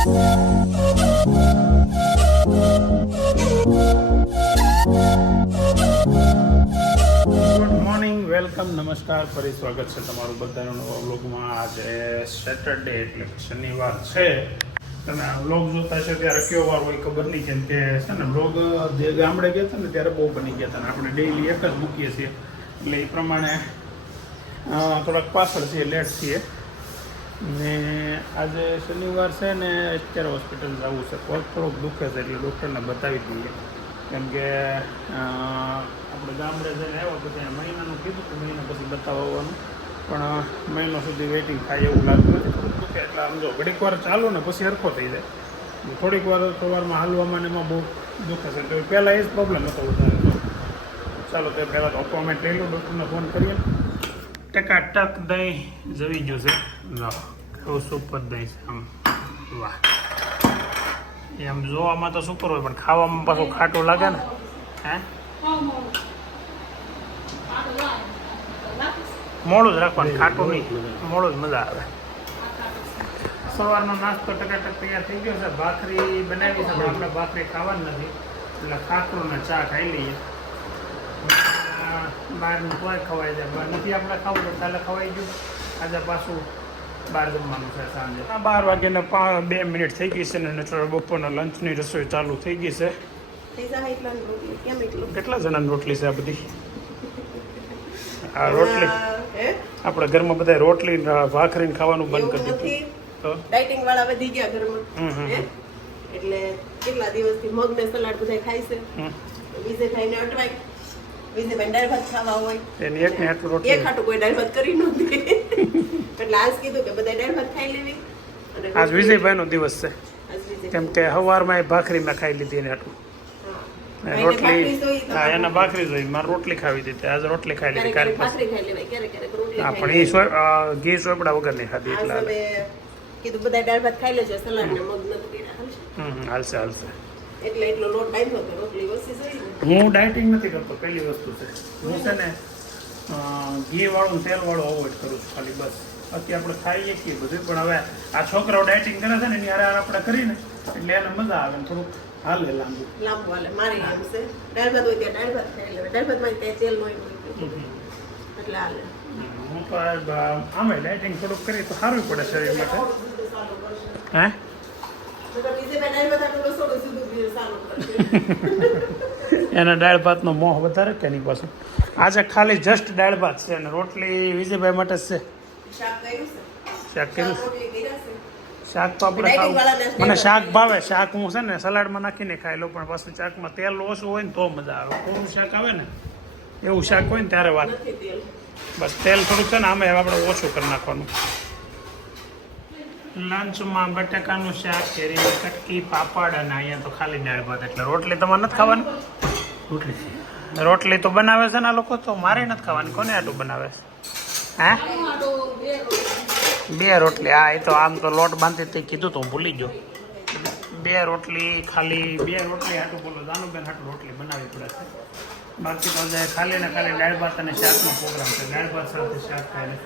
Morning, welcome, નમસ્કાર, ફરી સ્વાગત છે તમારું બધાનું નવા વ્લોગમાં. આજે સેટરડે એટલે શનિવાર છે. તમે આ વ્લોગ જોતા છે ત્યારે કયો વાર હોય ખબર નહીં, કેમ કે છે ને વ્લોગ જે ગામડે ગયા હતા ને ત્યારે બહુ બની ગયા હતા ને આપણે ડેઈલી એક જ મૂકીએ છીએ, એટલે એ પ્રમાણે થોડાક પાછળ છીએ, લેટ છીએ. ને આજે શનિવાર છે ને અત્યારે હોસ્પિટલ જવું છે. પગ થોડોક દુખે છે એટલે ડૉક્ટરને બતાવી દઈએ, કેમ કે આપણે ગામડે જઈને આવ્યા પછી મહિનાનું કીધું કે મહિના પછી બતાવવાનું, પણ મહિનો સુધી વેઇટિંગ થાય એવું લાગતું નથી. થોડુંક દુખે એટલે આમ જો ઘડીક વાર ચાલો ને પછી હરખો થઈ જાય. થોડીક વાર સવારમાં હાલવામાં ને એમાં બહુ દુખે છે, તો પહેલાં એ જ પ્રોબ્લેમ હતો વધારે. ચાલો તે પહેલાં તો અપોઇન્ટમેન્ટ લઈ લો, ડૉક્ટરને ફોન કરીએ. ટકાટક દહીં જવી ગયું છે. એવું સુપર દહીં છે આમ, વાહ. એમ જોવામાં તો સુપર હોય પણ ખાવામાં પાછું ખાટું લાગે ને. હે મોડું જ રાખવાનું, ખાટું નહીં, મોડું જ મજા આવે. સવારનો નાસ્તો ટકાટક તૈયાર થઈ ગયો છે. ભાખરી બનાવી છે પણ આપણે ભાખરી ખાવાની નથી, એટલે ખાખરો ને ચા ખાઈ લઈએ. બહારનું કોઈ ખવાય જાય, નથી આપણે ખાવું તો કાલે ખવાઈ ગયું. આજે પાછું બહાર જમવાનું છે સાંજે. 12 વાગ્યાને 2 મિનિટ થઈ ગઈ છે ને બપોરના લંચની રસોઈ ચાલુ થઈ ગઈ છે. કેટલા જણાની રોટલી છે આ બધી? આ રોટલી આપણે ઘરમાં બધા રોટલી ભાખરીને ખાવાનું બંધ કરી દીધું. તો ડાયટિંગ વાળા વધી ગયા ઘરમાં, એટલે કેટલા દિવસથી મગ ને સલાડ બધા ખાય છે. બીજે ખાઈને અટવાય, બીજે ભાઈ દાળ ભાત ખાવા હોય એની એક ને આટલું રોટલી એક ખાટું કોઈ દાળ ભાત કરી નહોતી, એટલે આજ કીધું કે બધા દાળ ભાત ખાઈ લેવી. આજ વિજયભાઈનો દિવસ છે, કેમ કે સવારમાં ભાખરી મેં ખાઈ લીધી એને આટલું રોટલી. હા, એના ભાખરી જોઈ, મારે રોટલી ખાવી હતી, આજે રોટલી ખાઈ લીધી. કાલે ભાખરી ખાઈ લેવાય, ક્યારેક રોટલી. હા, પણ એ ઘી સોપડા વગર નહીં ખાધી એટલે કીધું બધા દાળ ભાત ખાઈ લેજો, સલાડ ને મગ નથી હાલશે હાલશે. એટલે એટલો લોટ બાંધ્યો હતો, રોટલી ઓછી જોઈ. હું ડાયટિંગ નથી કરતો, પહેલી વસ્તુ છે. હું છે ને ઘી વાળું તેલ વાળું અવોઇડ કરું છું ખાલી, બસ. બાકી આપણે ખાઈએ છીએ બધું, પણ હવે આ છોકરાઓ ડાયટિંગ કરે છે ને એની હારે આપણે કરીને એટલે એને મજા આવે, થોડુંક હાલે લાંબુ હાલે. મારે એમ છે દાળ ભાત હોય ત્યાં દાળ ભાત ખાઈ લેવાય, દાળ ભાતમાં ત્યાં તેલ હોય એટલે હાલે. હું તો આમે ડાયટિંગ થોડુંક કરીએ તો સારું પડે શરીર માટે. હે એના દાળ ભાતનો મોહ વધારે કે એની પાસે. આજે ખાલી જસ્ટ દાળ ભાત છે અને રોટલી વિજયભાઈ માટે જ છે. શાક કર્યું શાક તો આપણે મને શાક ભાવે. શાક હું છે ને સલાડમાં નાખીને ખાઈ લઉં, પણ પાછું શાકમાં તેલ ઓછું હોય ને તો મજા આવે. થોડું શાક આવે ને એવું શાક હોય ને ત્યારે વાત. બસ તેલ થોડુંક છે ને આમે આપણે ઓછું કરી નાખવાનું. લંચમાં બટાકાનું શાક, કેરીની કટકી, પાપડ અને અહીંયા તો ખાલી દાળ ભાત. એટલે રોટલી તમારે નથી ખાવાની? રોટલી તો બનાવે છે ને આ લોકો, તો મારે નથી ખાવાની. કોને આટલું બનાવે છે? હે 2 રોટલી? હા, એ તો આમ તો લોટ બાંધી કીધું તો હું ભૂલી ગયો. 2 રોટલી, ખાલી 2 રોટલી હાટું બોલો જાનુબેન હાટું રોટલી બનાવવી પડે છે. બાકી તો ખાલી ને ખાલી દાળ ભાત અને શાકનો પ્રોગ્રામ છે. દાળ ભાત સાથે શાક ખાઈને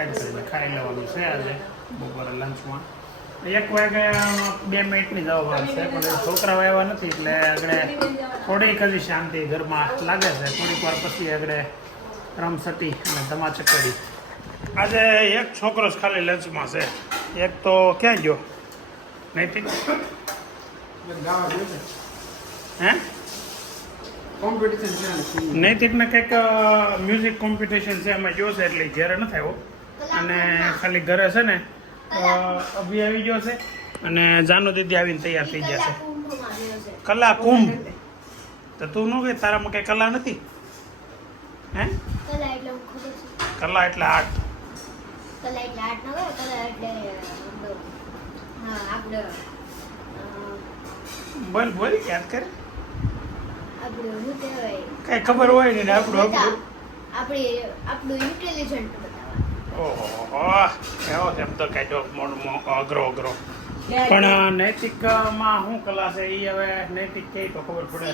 એડ કરીને ખાઈ લેવાનું છે આજે બપોરે લંચમાં. 1 વાગે 2 મિનિટની જવા છે, પણ છોકરાઓ આવ્યા નથી એટલે આગળ થોડીક હજી શાંતિ ઘરમાં લાગે છે. થોડીક વાર પછી આગળ રમસટી અને ધમાચકડી. આજે એક છોકરો જ ખાલી લંચમાં છે, એક તો ક્યાં ગયો? નૈતિક હે નૈતિકને કંઈક મ્યુઝિક કોમ્પિટિશન છે એમાં ગયો છે, એટલે ઘેરે નથી આવ્યો. અને ખાલી ઘરે છે ને અભી આવી ગયો છે અને જાનુ દીદી આવીને તૈયાર થઈ ગયા છે. કલા કુંભ તો તું ન ગઈ? તારામાં કઈ કલા નથી? હે કલા એટલે આર્ટ. બોલ બોલ યાદ કરે. કઈ ખબર હોય ને આપણું ઇન્ટેલિજન્ટ. ઓહો, એવો એમ તો કઈ અઘરો પણ નૈતિકમાં શું કલા છે એ હવે નૈતિક કહે તો ખબર પડે.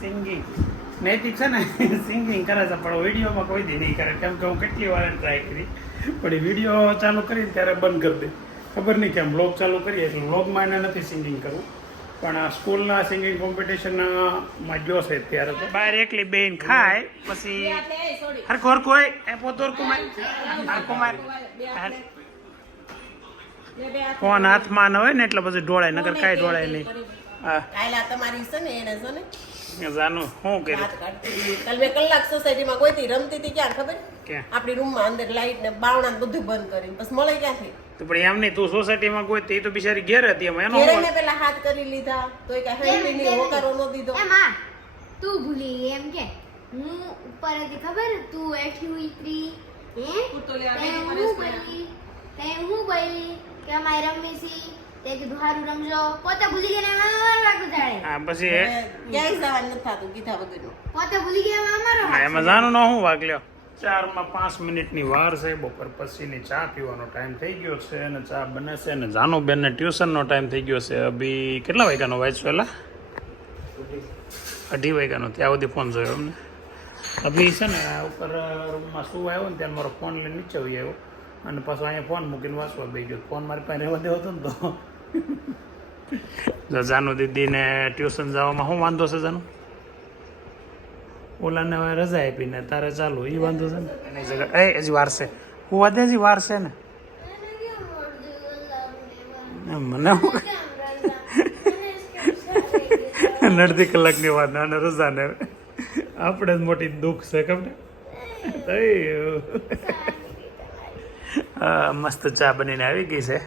સિંગિંગ. નૈતિક છે ને સિંગિંગ કરે છે, પણ વિડીયોમાં કોઈ દી નહીં કરે, કેમ કે હું કેટલી વાર ટ્રાય કરી, પણ વિડીયો ચાલુ કરીને ત્યારે બંધ કરી દે. ખબર નહીં કેમ વ્લોગ ચાલુ કરીએ એટલે વ્લોગમાં એને નથી સિંગિંગ કરવું, પણ આ સ્કૂલના સિંગિંગ કોમ્પિટિશનમાં ગયો છે ત્યારે તો બહાર એકલી બેન ખાય પછી હરખું હરખું હોય એ પોતો હરખું માર ફોન હાથમાં ન હોય ને એટલે પછી ઢોળાય, નગર કાંઈ ઢોળાય નહીં. હા કાયલા તમારી છે ને એને છે ને જાનું શું કર્યું હાથ કાઢતી કાલ બે કલાક સોસાયટીમાં ગોઈતી રમતી હતી ક્યાં ખબર ક્યાં? આપણી રૂમમાં અંદર લાઈટ ને બાવણા ને બધું બંધ કરીને બસ મળે ક્યાંથી તો પણ એમ નહીં, તું સોસાયટીમાં કોઈ તે તો બિચારી ઘેર હતી એમાં એનો ઘેરે મેં પેલા હાથ કરી લીધા તોય કઈ હેન્ડી ની હોકારો ન દીધો. એ માં તું ભૂલી ગઈ એમ કે હું ઉપર હતી ખબર તું એઠી ઉતરી હે તે હું બોલી કે અમારે રમવી સી તે કીધું હારું રમજો પોતે ભૂલી ગયા ને અમારો વાગું જાડે હા પછી ક્યાંય જવાનું નથી થતું કીધા વગરનું. પોતે ભૂલી ગયા અમારો હા એમાં જાનું નો શું વાગ લ્યો. 4 માં 5 મિનિટની વાર છે, બપોર પછીની ચા પીવાનો ટાઈમ થઈ ગયો છે અને ચા બને છે અને જાનુબેનને ટ્યુશનનો ટાઈમ થઈ ગયો છે. અભી કેટલા વાગ્યાનો વાંચ્યો એલા 2:30 વાગ્યાનો, ત્યાં સુધી ફોન જોયો અમને. અભી છે ને આ ઉપર રૂમમાં શું આવ્યો ને ત્યારે મારો ફોન લઈને નીચે આવી આવ્યો અને પાછો અહીંયા ફોન મૂકીને વાંચવા બેસી ગયો. ફોન મારી પાસે રહેવા દેવો હતો ને તો જાનુ દીદીને ટ્યુશન જવામાં શું વાંધો છે જાનુ? ઓલાને હવે રજા આપી ને તારે ચાલુ એ વાંધો છે ને એની જગ્યા એ હજી વાર છે હું વાદે હજી વાર છે ને મને અડધી કલાકની વાત અને રજાને આપણે જ મોટી દુઃખ છે ખબર મસ્ત ચા બનીને આવી ગઈ છે.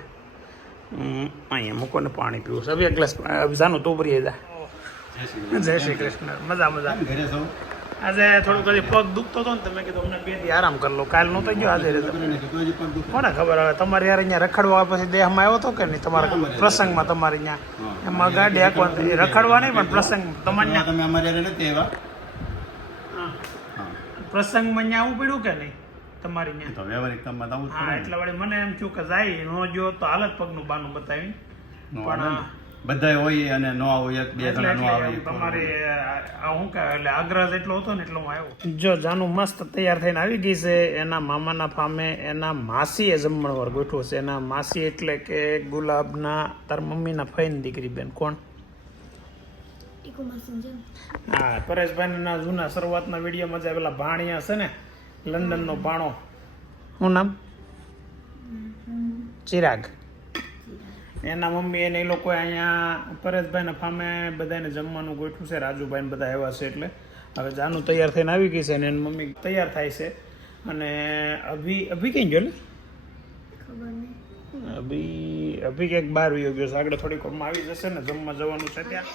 અહીંયા મૂકો ને પાણી પીવું છે. હવે ગ્લાસ જાનું તું ભરીએ જા. જય શ્રી કૃષ્ણ. મજા મજા. આજે થોડુંક હજી પગ દુખતો હતો ને તમે કીધું અમને 2 દી આરામ કરી લો. કાલ નહોતો ગયો આજે કોને ખબર હવે તમારે યાર અહીંયા રખડવા પછી દેહમાં આવ્યો હતો કે નહીં તમારા પ્રસંગમાં તમારે અહીંયા એમાં ગાડી આખવા રખડવા નહીં પણ પ્રસંગ તમારે તમે અમારે નથી આવ્યા પ્રસંગમાં અહીંયા આવવું પડ્યું કે નહીં તમારી ત્યાં? તો વ્યવહારિક કામમાં આવું હા એટલે વળી મને એમ થયું કે જાય નો જો તો હાલત પગનું બાનું બતાવી પણ બધા હોય અને ન હોય એક બે જણા ન આવે તમારે શું કહેવાય એટલે આગ્રહ એટલો હતો ને એટલો હું આવ્યો. જો જાનું મસ્ત તૈયાર થઈને આવી ગઈ છે. એના મામાના ફામે એના માસીએ જમણવાર ગોઠવો છે. એના માસી એટલે કે ગુલાબના તાર મમ્મીના ફઈની દીકરી બેન કોણ? હા પરેશભાઈના જૂના શરૂઆતના વિડીયોમાં જે પેલા ભાણિયા છે ને લંડનનો ભાણો, શું નામ? ચિરાગ. એના મમ્મી એને એ લોકો અહીંયા પરેશભાઈના ફામે બધાને જમવાનું ગોઠવું છે. રાજુભાઈને બધા આવ્યા છે એટલે હવે જાનું તૈયાર થઈને આવી ગઈ છે ને એની મમ્મી તૈયાર થાય છે અને અભી કઈ ગયો ને અભી ક્યાંક બહાર વયો ગયો છે. આગળ થોડીક વારમાં આવી જશે ને જમવા જવાનું છે ત્યાં.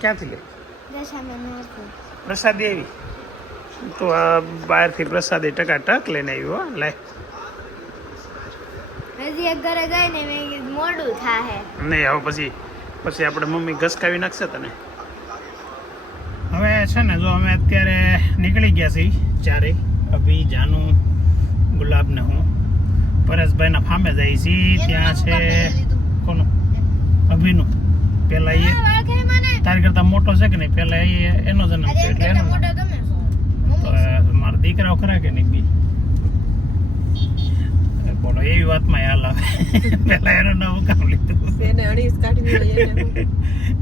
ક્યાંથી લે પ્રસાદી આવી તો આ બહારથી પ્રસાદી ટકાટક લઈને આવ્યો. લાય હજી એક ઘરે ગઈ ને મેં કીધું મોડું થાહે નહીં હવે પછી આપણે મમ્મી ઘસકાવી નાખશે તને. હવે છે ને જો અમે અત્યારે નીકળી ગયા છીએ ચારેય, અભી જાનું ગુલાબ ને હું પરેશભાઈના ફામે જઈએ છીએ. ત્યાં છે કોનું? અભીનું. પેલા એ તારી કરતા મોટો છે કે નહીં? પેલા એનો જન્મ છે એટલે એનો તો મારા દીકરાઓ ખરા કે નહીં બી બોલો એવી વાતમાં હાલ આવે પેલા એનો નામ કામ લીધું એને અણીસ કાઢવી હોય એને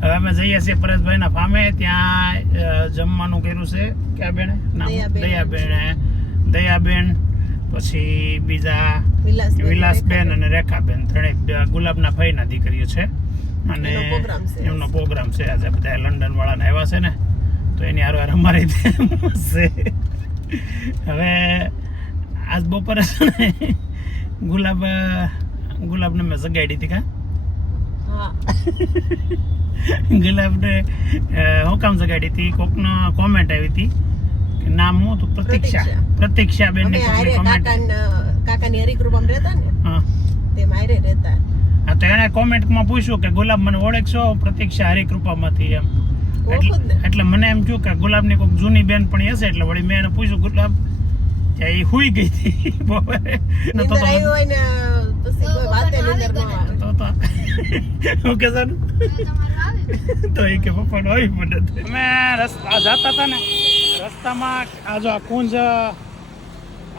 હવે અમે જઈએ છીએ પરેશભાઈના ફામે. ત્યાં જમવાનું કર્યું છે ક્યાં બેન નામ? દયાબેન પછી બીજા વિલાસબેન અને રેખાબેન ત્રણેય ગુલાબના ભાઈના દીકરીઓ છે અને એમનો પ્રોગ્રામ છે આજે. બધા લંડન વાળાને આવ્યા છે ને તો એની હારે અમારી છે. હવે આજ બપોરે છે ને ગુલાબને મેં જગાડી હતી કા ગુલાબને હું કામ જગાડી હતી? કોકનો કોમેન્ટ આવી હતી કે નામ હું હતું પ્રતીક્ષા બેન ની કોમેન્ટ. કાકાની હરિકૃપામાં રહેતા ને હા તે મારે રહેતા. હા તો એને કોમેન્ટમાં પૂછ્યું કે ગુલાબ મને ઓળખશો? પ્રતીક્ષા હરિકૃપામાંથી એમ. એટલે મને એમ થયું કે ગુલાબની કોઈક જૂની બેન પણ હશે એટલે વળી મેં એને પૂછ્યું ગુલાબ ત્યાં એ હુઈ ગઈ હતી બપોરે ઓકે સર તો એ કે પપ્પાનો આવી પડે. અમે રસ્તા જતા હતા ને રસ્તામાં આ જો આ કુંજ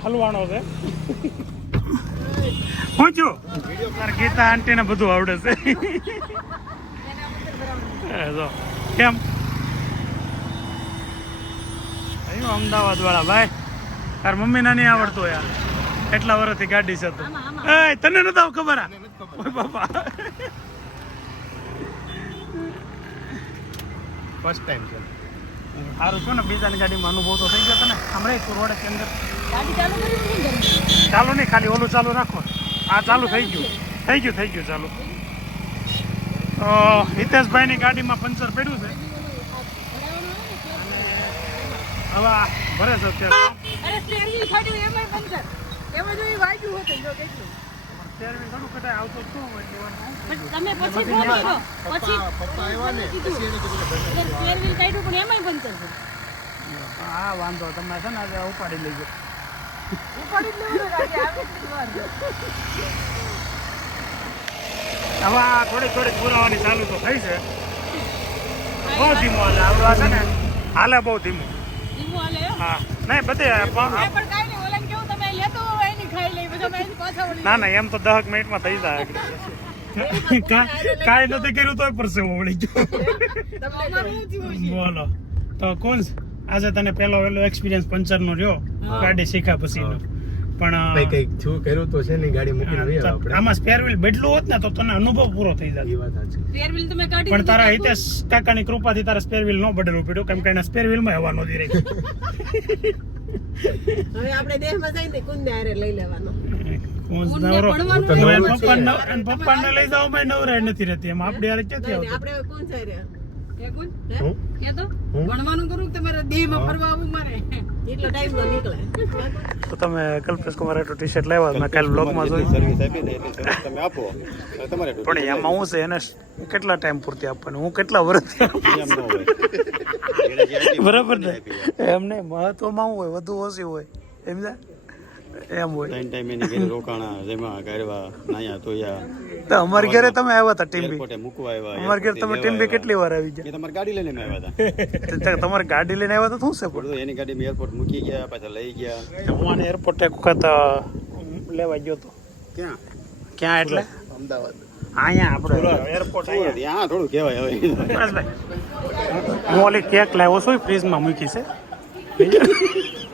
હલવાણો છે હું છું તાર ગીતા આંટીને બધું આવડે છે જો કેમ આવ્યું અમદાવાદ વાળા ભાઈ તાર મમ્મીને નહીં આવડતું યાર કેટલા વર્ષથી ગાડી છે તો એ તને નથી ખબર આ ઓય બાપા ફર્સ્ટ ટાઈમ છે સારું છો ને બીજાની ગાડીમાં અનુભવ તો થઈ ગયો તને હમણાં તું રોડ કે અંદર ચાલુ નહીં ખાલી ઓલું ચાલુ રાખો આ ચાલુ થઈ ગયું ચાલુ તો હિતેશભાઈની ગાડીમાં પંચર પડ્યું છે હવે આ ભરે છે અત્યારે સ્ટેરિંગ ઘણું કદાચ આવતો જ ન હોય એટલે તમે પછી ફોન કરો પછી પપ્પા આવ્યા ને પછી એને કીધું સ્ટેર વ્હીલ કાઢ્યું પણ એમાંય પંચર છે હા વાંધો તમે છે ને આજે ઉપાડી લઈ હવે આ થોડીક પુરાવાની ચાલુ તો થઈ છે બહુ ધીમો હાલે આવડો છે ને હાલે બહુ ધીમું ધીમું હાલે હા નહીં બધે પણ કાઈ નહીં ઓલાને કેવું તમે લેતો હોય એની ખાઈ લઈ પછી અમે એની પાછા વળી ના એમ તો 10 મિનિટમાં થઈ જાય કાંઈ નથી કર્યું તોય પરસેવો વળી ગયો બોલો તો કોણ આજે તને પેલો એક્સપિરિયન્સ પંચરનો રહ્યો ગાડી શીખ્યા પછીનો પણ કઈક શું કર્યું તો છે ને ગાડી મૂકીને વહી આવ્યા આપણે. આમાં સ્પેર વ્હીલ બેડલું હોત ને તો તને અનુભવ પૂરો થઈ જાય એ વાત સાચી. સ્ટેર વ્હીલ તમે કાઢી પણ તારા હિતેશ કાકાની કૃપાથી તારા સ્પેર વ્હીલ નો બદલવું પડ્યું કેમ કે એના સ્પેર વ્હીલ માં હવા નહોતી રહી હવે આપણે દેહમાં જઈને કુંદે હારે લઈ લેવાનો પપ્પાને લઈ જાવ નવરાય નથી રહેતી એમ આપણે યાર ક્યાંથી આવતું આપણે કોણ છે રે કે કોણ કે તો ભણવાનું કરું કે તમારે દેહમાં ફરવા આવું મારે એટલો ટાઈમ ન નીકળે તો તમે કલ્પેશ કુમાર એટલું ટી શર્ટ લાવ્યા મેં કાલે બ્લોગમાં જોયું સર્વિસ આપી દે એટલે સર્વિસ તમે આપો એટલે તમારે પણ એમાં હું છે એને કેટલા ટાઈમ પૂરતી આપવાનું હું કેટલા વર્ષથી એમ ન હોય બરાબર ને એમ નહીં મહત્વમાં શું હોય વધુ ઓછી હોય એમ હોય ત્રણ ટાઈમ એની ઘરે રોકાણા જેમાં કરવા નાયા ધોયા તો અમારી ઘરે તમે આવ્યા હતા ટીમ્બી એરપોર્ટે મૂકવા આવ્યા અમારી ઘરે તમે ટીમ્બી કેટલી વાર આવી એ તમારી ગાડી લઈને અમે આવ્યા ગયા તમારી ગાડી લઈને આવ્યા તો શું છે હતા એની ગાડીમાં એરપોર્ટ મૂકી ગયા પાછા લઈ ગયા હું આને એરપોર્ટ એક વખત લેવા ગયો તો ક્યાં ક્યાં એટલે અમદાવાદ અહીંયા આપણે એરપોર્ટ ત્યાં થોડું કહેવાય હવે હું ઓલી કેક લાવ્યો છું ફ્રીજમાં મૂકી છે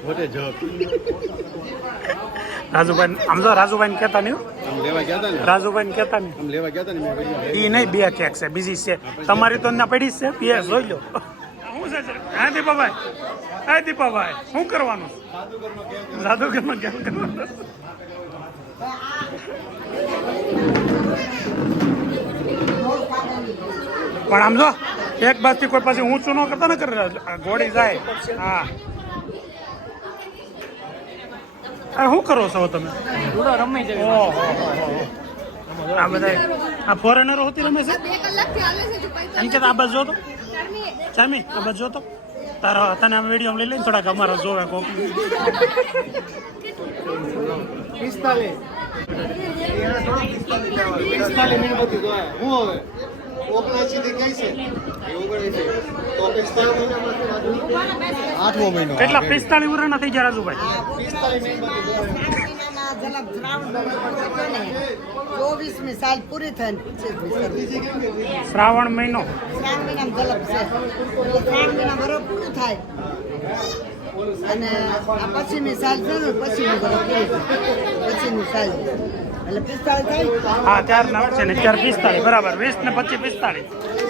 મોટે જોબ રાજુભાઈ આમ તો રાજુભાઈ કહેતા નહીં આમ લેવા ગયા હતા ને રાજુભાઈ કહેતા નહીં આમ લેવા ગયા હતા ને મેં કીધું, એ નહીં બે કેક છે બીજી છે તમારી તો ના પડી જ છે પીએ જોઈ લો શું છે હા દીપાભાઈ શું કરવાનું જાદુગરમાં કેમ કરવાનું પણ આમ જો એક બાજથી કોઈ પાછી ઊંચું ન કરતા ને કરે ઘોડી જાય હા શું કરો છો તમે આ બધા આ ફોરેનરો હોતી રમે છે એમ કે આ બાજુ જોતો ચામી આ બાજુ જોતો તારા તને આમ વિડીયો લઈ લઈને થોડાક અમારો જોવે કોક 45 મિનિટ હતી તો હું હવે 79 થી કઈ છે એવું કરે છે તો 8મો મહિનો કેટલા 45 વર્ષના થઈ ગયા રાજુભાઈ 24મી સાલ પૂરી થઈને 25મી શ્રાવણ મહિનો શ્રાવણ મહિનામાં જલપ છે શ્રાવણ મહિના બરોબર પૂરું થાય અને આ પછીની સાલ છે ને પછીની બરોબર પૂરી થાય પછીની સાલ એટલે 45 થાય હા ત્યાર ના છે ને 45 બરાબર 20 ને 25 45